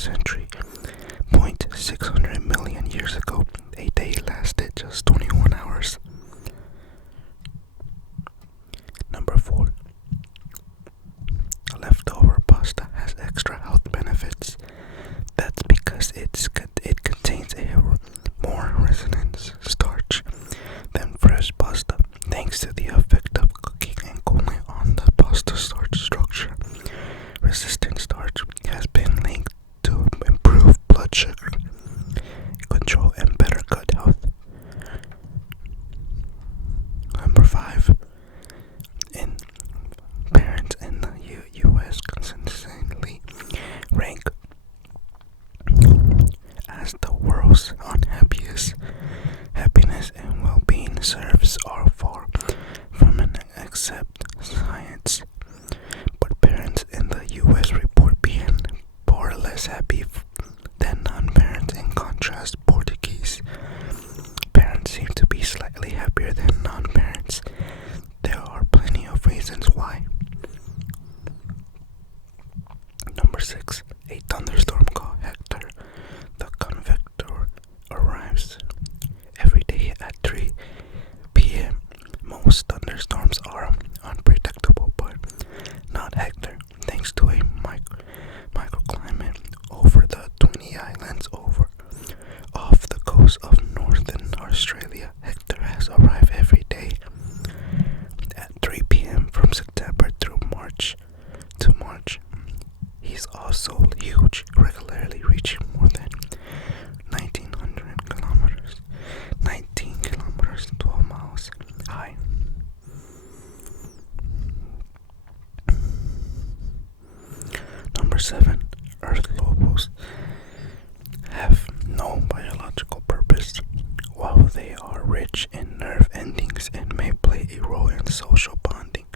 century, 600 million years ago, a day lasted just 21 hours. Number 4. Leftover pasta has extra health benefits. That's because it contains more resistant starch than fresh pasta, thanks to the effect of cooking and cooling on the pasta starch structure. Resistant starch has been linked to improved blood sugar control and better gut health. Number 5. Parents in the U.S. consistently rank as the world's unhappiest. Happiness and well-being serves are far from an accept science, but parents in the U.S. report being far less happy than non-parents. In contrast, Portuguese parents seem to be slightly happier than non-parents. There are plenty of reasons why. Number 6. A thunderstorm called Hector. The convector arrives every day at 3 p.m. Most thunderstorms are unpredictable, but not Hector. Thanks to a microclimate over the 20 islands off the coast of northern Australia, Hector has arrived every day at 3 p.m. from September through March to March. He's also huge, regularly reaching more than 19 kilometers, 12 miles high. Number 7. Earth lobos have no biological purpose. While they are rich in nerve endings and may play a role in social bonding,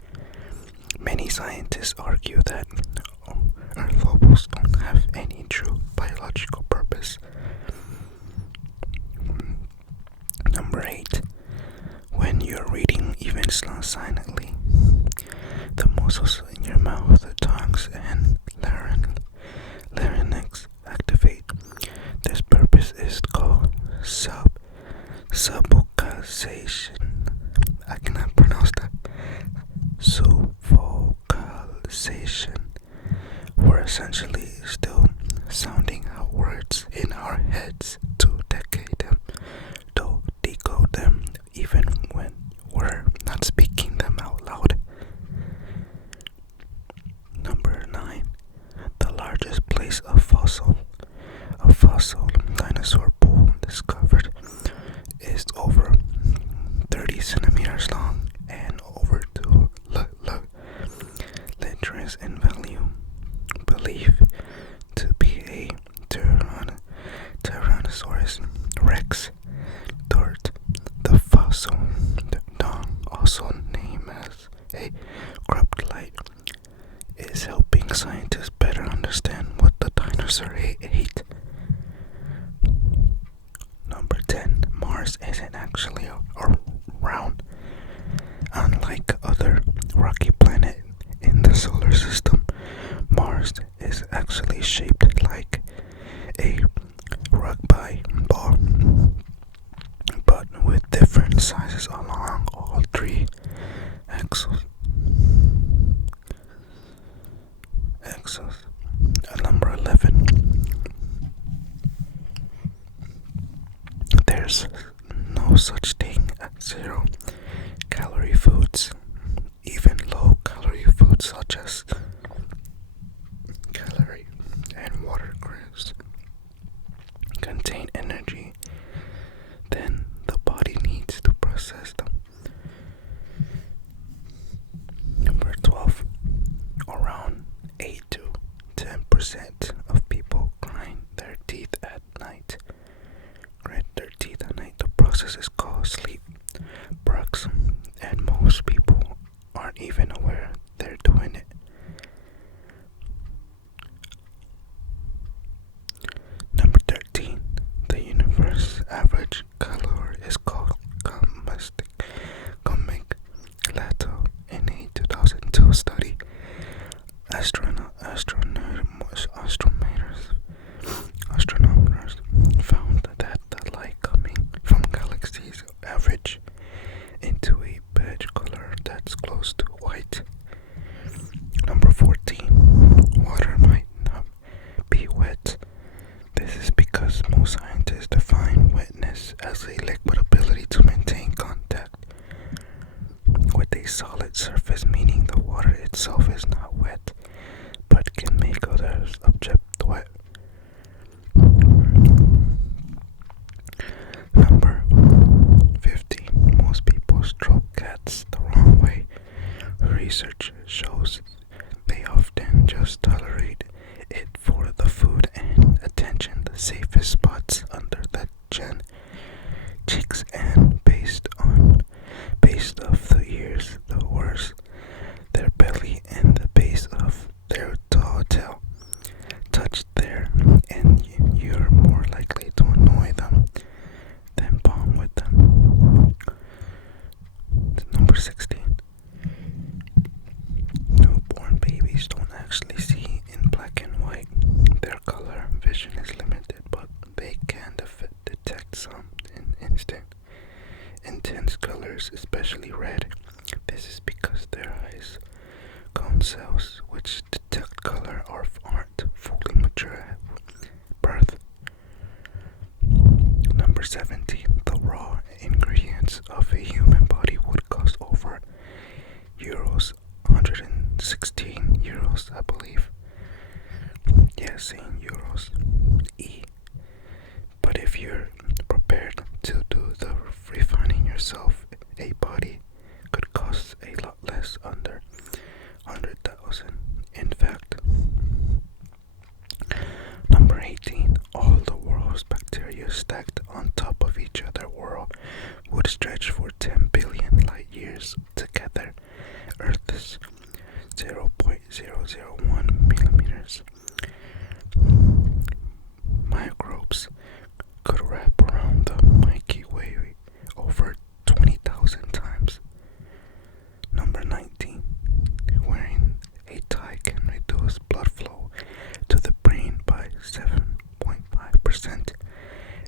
many scientists argue that Earth lobos don't have any true biological purpose. Number 8. When you're reading, even silently, the muscles in your mouth, the tongues, and larynx activate. This purpose is called subvocalization. I cannot pronounce that. Subvocalization. We're essentially still sounding out words in our heads to decode them, even when we're not speaking them out loud. Number 9. The largest place a fossil dinosaur pool discovered is over 30 centimeters long and over 2 liters in value, believed to be a Tyrannosaurus rex turd. The fossil, also named as a cryptolite, is helping scientists better understand what the dinosaur ate. Number 10. Mars isn't actually round. Unlike other rocky planets in the solar system, Mars is actually shaped like a rugby ball, but with different sizes along all 3 axes. Number 11. There's no such thing as 0-calorie foods. Even low-calorie foods such as celery and watercress contain energy then the body needs to process them. Number 12. Around 8 to 10% of people grind their teeth at night. The process is called sleep paroxysm, and most people aren't even aware they're doing it. Number 13. The universe's average calorie is called Lato. In a 2002 study, astronomers safest spots under the chin, cheeks, and based of the ears, the worst, their belly, and the base of their tail. Touch there, and you're more likely to annoy them than bond with them. Number 16. Newborn babies don't actually see in black and white. Their color vision is limited, but they can detect some in intense colors, especially red. This is because their eyes, cone cells, which detect color, aren't fully mature at birth. Number 17. The raw ingredients of a human body would cost over euros, 116 euros, I believe. Yeah, saying euros. But if you're prepared to do the refining yourself, a body could cost a lot less, under 100,000. In fact, number 18. All the world's bacteria stacked on top of each other would stretch for 10 billion light years together. Earth's 0.001 millimeters. Microbes could wrap around the Milky Way over 20,000 times. Number 19. Wearing a tie can reduce blood flow to the brain by 7.5%.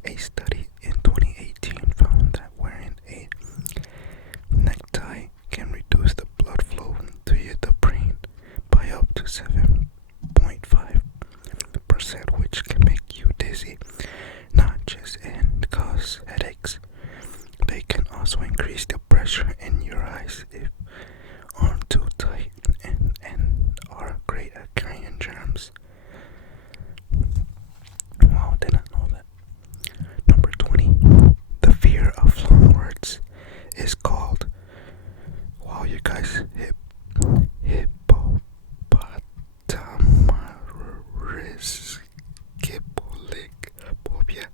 A study in 2018 found that wearing a necktie can reduce the blood flow to the brain by up to 7.5%, which can make you dizzy, nauseous, and cause headaches. They can also increase the pressure in your eyes if on too tight, and are great at carrying germs. Wow, did not know that. Number 20. The fear of long words is called, wow, you guys, hippopotamusphobia.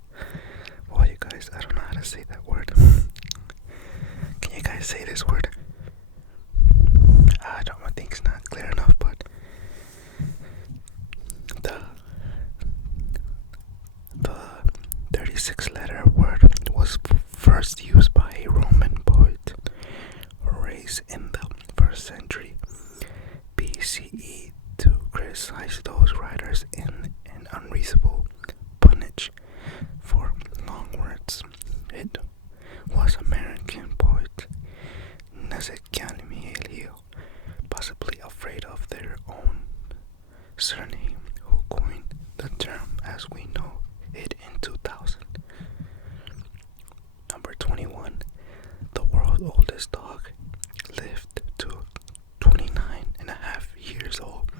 Wow, you guys, I don't know how to say that word. Can you guys say this word? I think it's not clear enough, but the 36-letter word was first used by a Roman poet raised in the 1st century BCE to criticize those writers in an unreasonable punishment for long words. It was American poet Miscellaneous, possibly afraid of their own surname, who coined the term as we know it in 2000. Number 21. The world's oldest dog lived to 29.5 years old.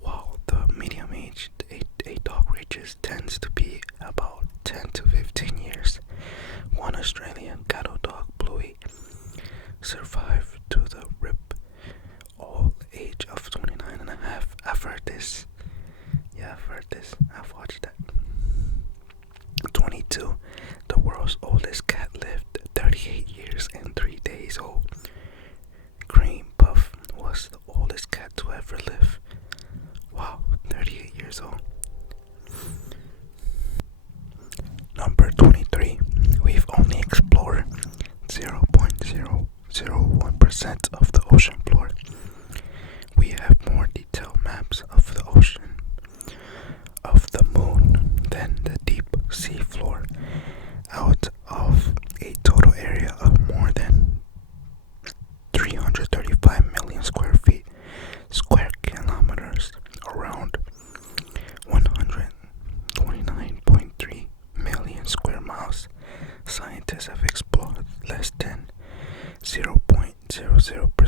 While the medium age a dog reaches tends to be about 10 to 15 years. One Australian cattle dog, Bluey, survived to the old age of 29.5. I've heard this. Yeah, I've heard this. I've watched that. 22. The world's oldest cat lived 38 years and 3 days old. Cream Puff was the oldest cat to ever live. Wow, 38 years old. Number 23. We've only explored 0.001% of the ocean floor. We have more detailed maps of the ocean, of the moon, than the deep sea floor, out of a total area of more than 335 million square kilometers, around 129.3 million square miles. Scientists have explored less than 0.00%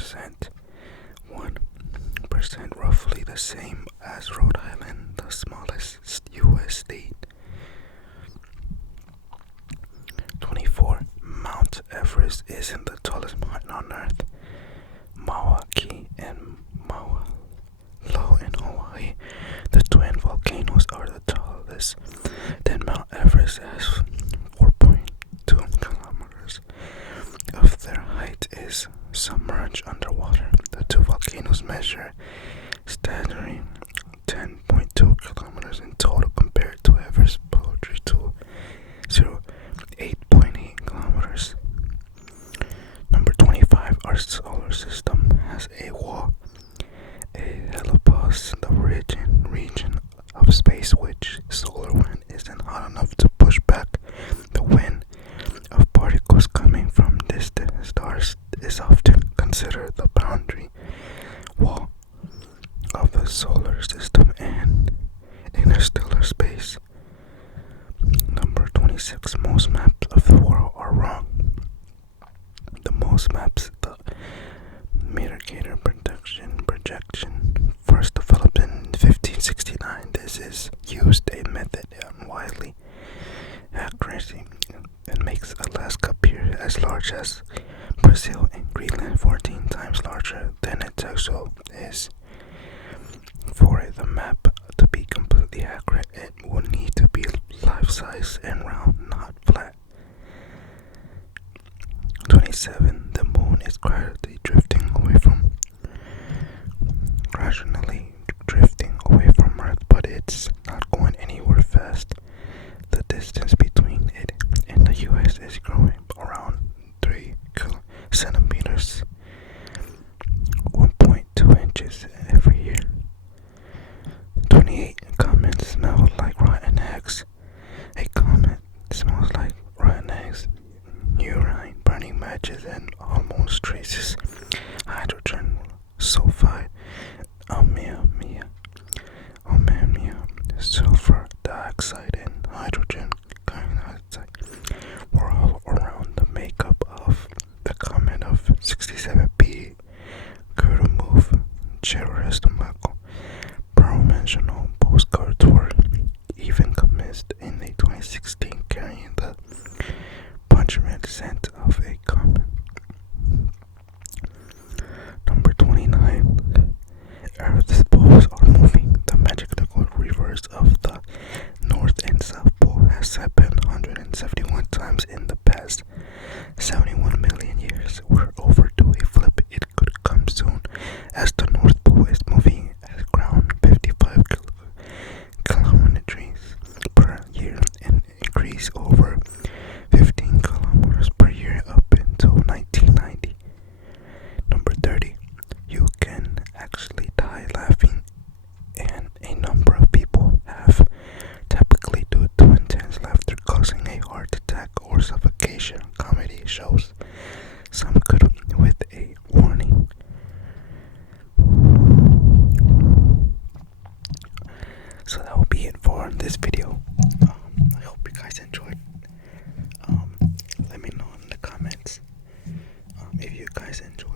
of space which solar wind isn't hot enough to push back the wind of particles coming from distant stars is often considered the boundary wall of the solar system and interstellar space. Number 26. Most maps of the world are wrong. The most maps, the Mercator projection, first developed in 1569. This is used a method of widely accuracy and makes Alaska appear as large as Brazil and Greenland 14 times larger than it actually is. For the map to be completely accurate, it will need to be life-size and round, not flat. 27. The moon is gradually drifting away from Earth, but it's not going anywhere fast. The distance between it and the US is growing around 3 centimeters, 1.2 inches every year. 28. Comets smell like rotten eggs. A comet smells like rotten eggs, urine, burning matches, and almost traces hydrogen sulfide, ammonia, sulfur dioxide, and hydrogen dioxide were all around the makeup of the comet of 67P. Could remove Cherastomachal. Promotional postcards were even commenced in the 2016 carrying the punishment scent of a comet. Number 29. Earth's poles are moving. The magical reverse of the North and South Pole has happened 171 times in the past 71 million years. We're overdue a flip. It could come soon, as the North Pole is moving at around 55 kilometers per year and increase over 15 kilometers per year up until 1990. Number 30. You can actually die laughing, and a number of people have, typically due to intense laughter causing a heart attack or suffocation. Comedy shows some could with a warning. So that will be it for this video. I hope you guys enjoyed. Let me know in the comments if you guys enjoyed